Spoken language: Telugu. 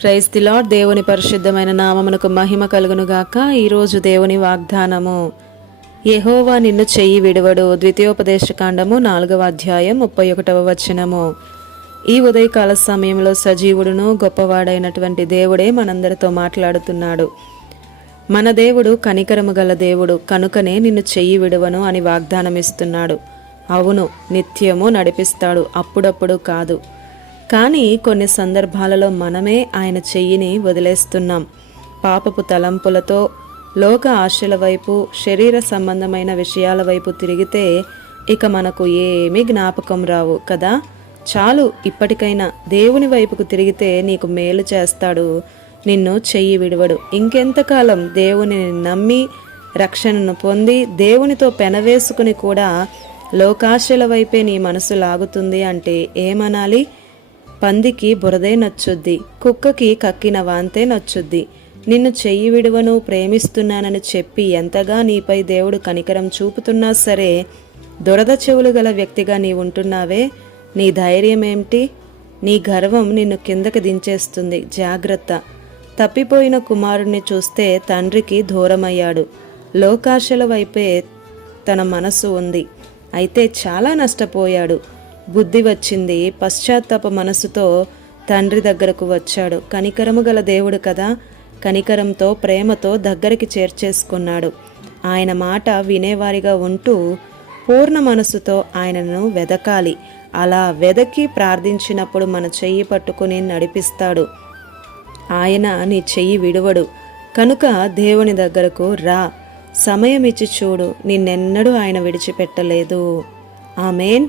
ప్రైజ్ ది దేవుని పరిశుద్ధమైన నామమునకు మహిమ కలుగునుగాక. ఈరోజు దేవుని వాగ్దానము యహోవా నిన్ను చెయ్యి విడువడు. ద్వితీయోపదేశ కాండము నాలుగవ అధ్యాయం ముప్పై ఒకటవ వచనము. ఈ ఉదయకాల సమయంలో సజీవుడును గొప్పవాడైనటువంటి దేవుడే మనందరితో మాట్లాడుతున్నాడు. మన దేవుడు కనికరము గల దేవుడు కనుకనే నిన్ను చెయ్యి విడువను అని వాగ్దానం ఇస్తున్నాడు అవును నిత్యము నడిపిస్తాడు అప్పుడప్పుడు కాదు. కానీ కొన్ని సందర్భాలలో మనమే ఆయన చెయ్యిని వదిలేస్తున్నాం. పాపపు తలంపులతో లోక ఆశల వైపు శరీర సంబంధమైన విషయాల వైపు తిరిగితే ఇక మనకు ఏమీ జ్ఞాపకం రావు కదా? చాలు ఇప్పటికైనా దేవుని వైపుకు తిరిగితే నీకు మేలు చేస్తాడు. నిన్ను చెయ్యి విడవడు. ఇంకెంతకాలం దేవుని నమ్మి రక్షణను పొంది దేవునితో పెనవేసుకుని కూడా లోకాశల వైపే నీ మనసు లాగుతుంది అంటే ఏమనాలి? పందికి బురదే నచ్చుద్ది కుక్కకి కక్కిన వాంతే నచ్చుద్ది. నిన్ను చెయ్యి విడువను ప్రేమిస్తున్నానని చెప్పి ఎంతగా నీపై దేవుడు కనికరం చూపుతున్నా సరే దురద చెవులు గల వ్యక్తిగా నీ ఉంటున్నావే. నీ ధైర్యం ఏమిటి నీ గర్వం నిన్ను కిందకి దించేస్తుంది. జాగ్రత్త. తప్పిపోయిన కుమారుణ్ణి చూస్తే తండ్రికి దూరమయ్యాడు. లోకాశల వైపే తన మనసు ఉంది. అయితే చాలా నష్టపోయాడు. బుద్ధి వచ్చింది. పశ్చాత్తాప మనసుతో తండ్రి దగ్గరకు వచ్చాడు. కనికరము గల దేవుడు కదా కనికరంతో ప్రేమతో దగ్గరికి చేర్చేసుకున్నాడు. ఆయన మాట వినేవారిగా ఉంటూ పూర్ణ మనసుతో ఆయనను వెదకాలి. అలా వెదకి ప్రార్థించినప్పుడు మన చెయ్యి పట్టుకుని నడిపిస్తాడు. ఆయన నీ చెయ్యి విడువడు. కనుక దేవుని దగ్గరకు రా. సమయం ఇచ్చి చూడు. నిన్నెన్నడూ ఆయన విడిచిపెట్టలేదు. ఆమెన్.